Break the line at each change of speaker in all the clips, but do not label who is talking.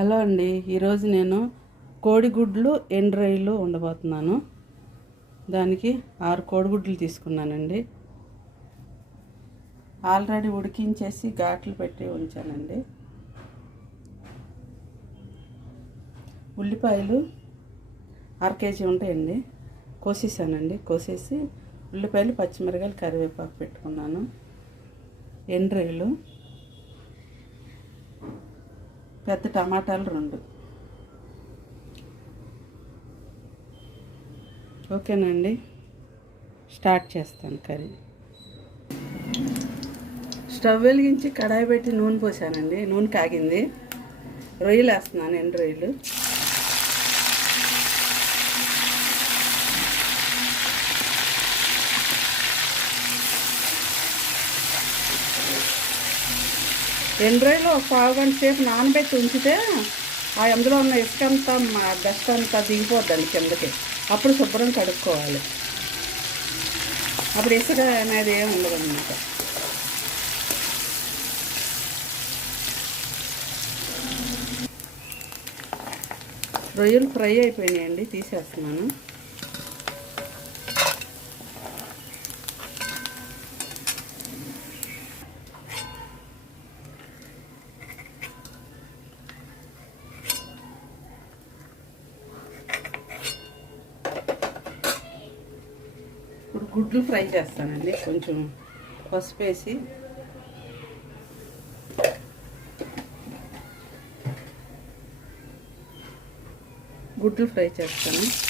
Hello అండి. ఈరోజు నేను కోడిగుడ్లు ఎండ్రాయిలు ఉండబోతున్నాను. దానికి ఆరు కోడిగుడ్లు తీసుకున్నానండి. ఆల్రెడీ ఉడికించేసి ఘాట్లు పెట్టి ఉంచానండి. ఉల్లిపాయలు అర కేజీ ఉంటాయండి. కోసేసానండి. కోసేసి ఉల్లిపాయలు పచ్చిమిరకాయలు కరివేపాకు పెట్టుకున్నాను. ఎండ్రాయిలు పెద్ద టమాటాలు రెండు. ఓకేనండి. స్టార్ట్ చేస్తాను కర్రీ. స్టవ్ వెలిగించి కడాయి పెట్టి నూనె పోసానండి. నూనె కాగింది. రొయ్యలు వేస్తున్నాను ఎండు రొయ్యలు. రెండు రోజులు ఒక పావు గంట సేపు నానబెట్టి ఉంచితే ఆ అందులో ఉన్న ఇసుక అంతా డస్ట్ అంతా దిగిపోద్దండి కిందకి. అప్పుడు శుభ్రం కడుక్కోవాలి. అప్పుడు ఇసుక అనేది ఏమి ఉండదు అన్నమాట. రొయ్యలు ఫ్రై అయిపోయినాయండి తీసేస్తున్నాను ఇప్పుడు గుడ్లు ఫ్రై చేస్తానండి. కొంచెం పసుపు వేసి. గుడ్లు ఫ్రై చేస్తాను.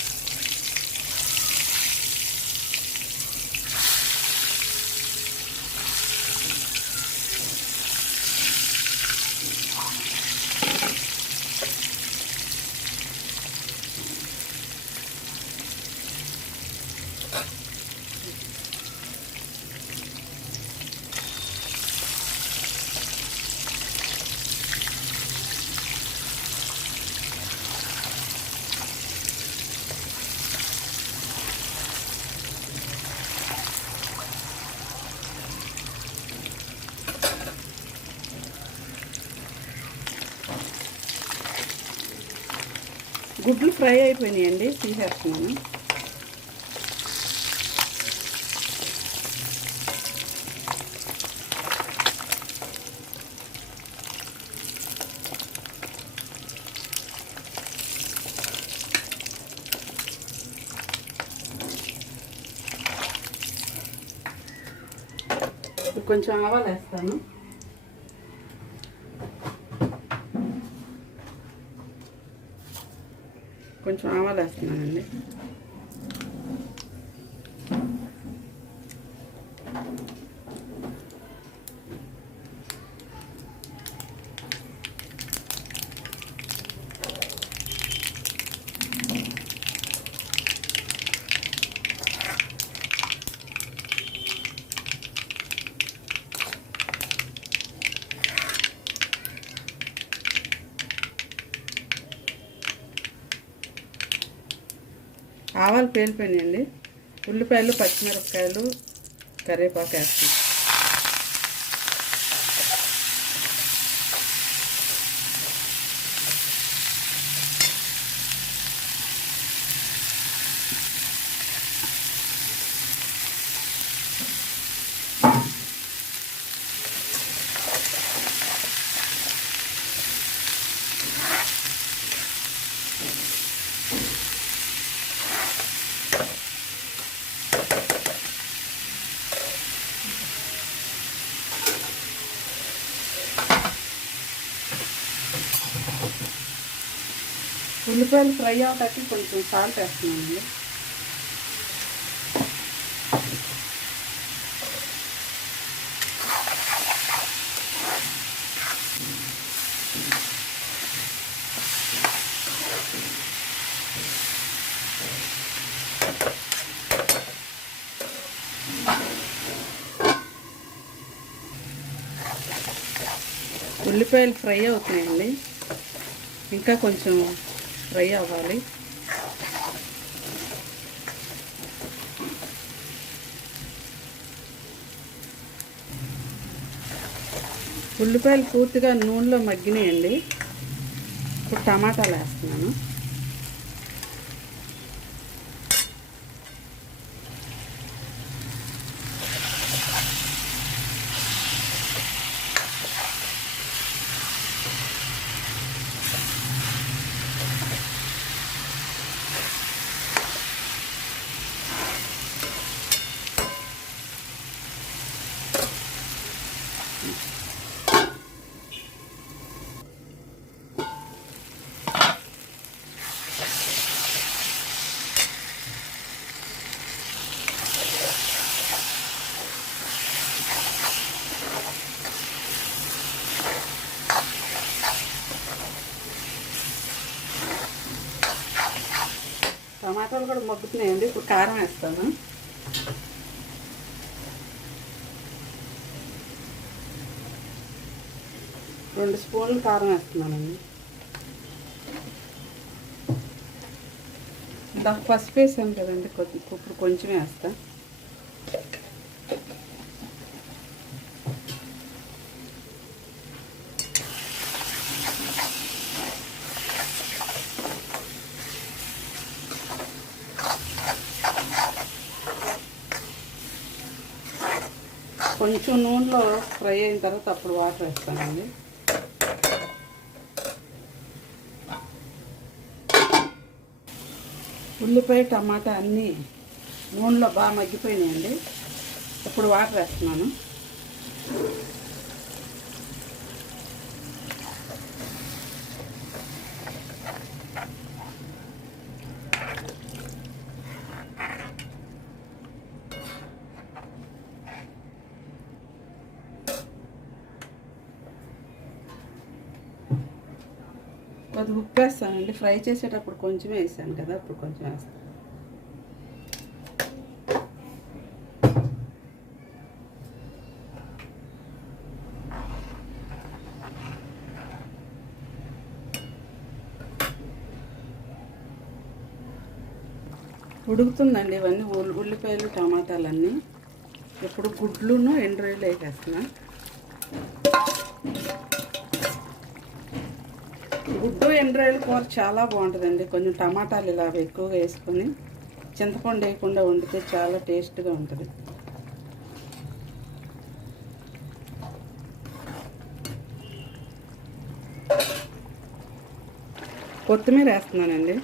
గుడ్లు ఫ్రై అయిపోయినాయండి తీసేస్తున్నాను. కొంచెం ఆవాలు వేస్తాను. కొంచెం ఆవాలు వేస్తున్నానండి. ఆవాలు పేలిపోయినాయండి. ఉల్లిపాయలు పచ్చిమిరపకాయలు కరివేపాకు వేస్తాం ఉల్లిపాయలు ఫ్రై అవటానికి కొంచెం సాల్ట్ వేస్తున్నానండి. ఉల్లిపాయలు ఫ్రై అవుతున్నాయండి. ఇంకా కొంచెం ఫ్రై అవ్వాలి. ఉల్లిపాయలు పూర్తిగా నూనెలో మగ్గినాయండి. ఇప్పుడు టమాటాలు వేస్తున్నాను. టమాటాలు కూడా మగ్గుతున్నాయండి. ఇప్పుడు కారం వేస్తాను. రెండు స్పూన్లు కారం వేస్తున్నానండి. దానికి పసుపు వేసాను కదండి కొద్ది ఇప్పుడు కొంచెం వేస్తాను కొంచెం నూనెలో ఫ్రై అయిన తర్వాత అప్పుడు వాటర్ వేస్తానండి. ఉల్లిపాయ టమాటా అన్నీ నూనెలో బాగా మగ్గిపోయినాయండి. ఇప్పుడు వాటర్ వేస్తున్నాను. కొద్ది ఉప్పు వేస్తానండి ఫ్రై చేసేటప్పుడు కొంచెం వేసాను కదా ఇప్పుడు కొంచెం వేస్తాను. ఉడుకుతుందండి ఇవన్నీ ఉల్లి ఉల్లిపాయలు టమాటాలన్నీ. ఇప్పుడు గుడ్లును ఎండు రొయ్యలు ఎండ్రాయిల్ కూర చాలా బాగుంటుందండి. కొంచెం టమాటాలు ఇలా ఎక్కువగా వేసుకొని చింతపండు వేయకుండా వండితే చాలా టేస్ట్గా ఉంటుంది. కొత్తిమీర వేస్తున్నానండి.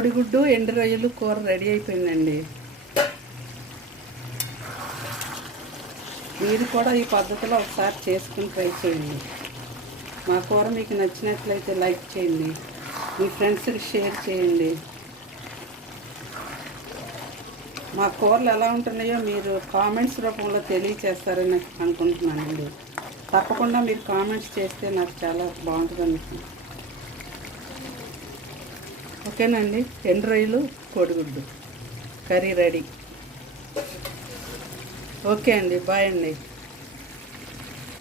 కోడిగుడ్డు ఎండు రొయ్యలు కూర రెడీ అయిపోయిందండి. మీరు కూడా ఈ పద్ధతిలో ఒకసారి చేసుకుని ట్రై చేయండి. మా కూర మీకు నచ్చినట్లయితే లైక్ చేయండి. మీ ఫ్రెండ్స్కి షేర్ చేయండి. మా కూరలు ఎలా ఉంటున్నాయో మీరు కామెంట్స్ రూపంలో తెలియచేస్తారని అనుకుంటున్నానండి. తప్పకుండా మీరు కామెంట్స్ చేస్తే నాకు చాలా బాగుంటుంది అనుకుంటున్నాను ఓకేనండి. ఎండు రొయ్యలు కోడిగుడ్డు. Curry ready. ఓకే అండి. బాయ్ అండి.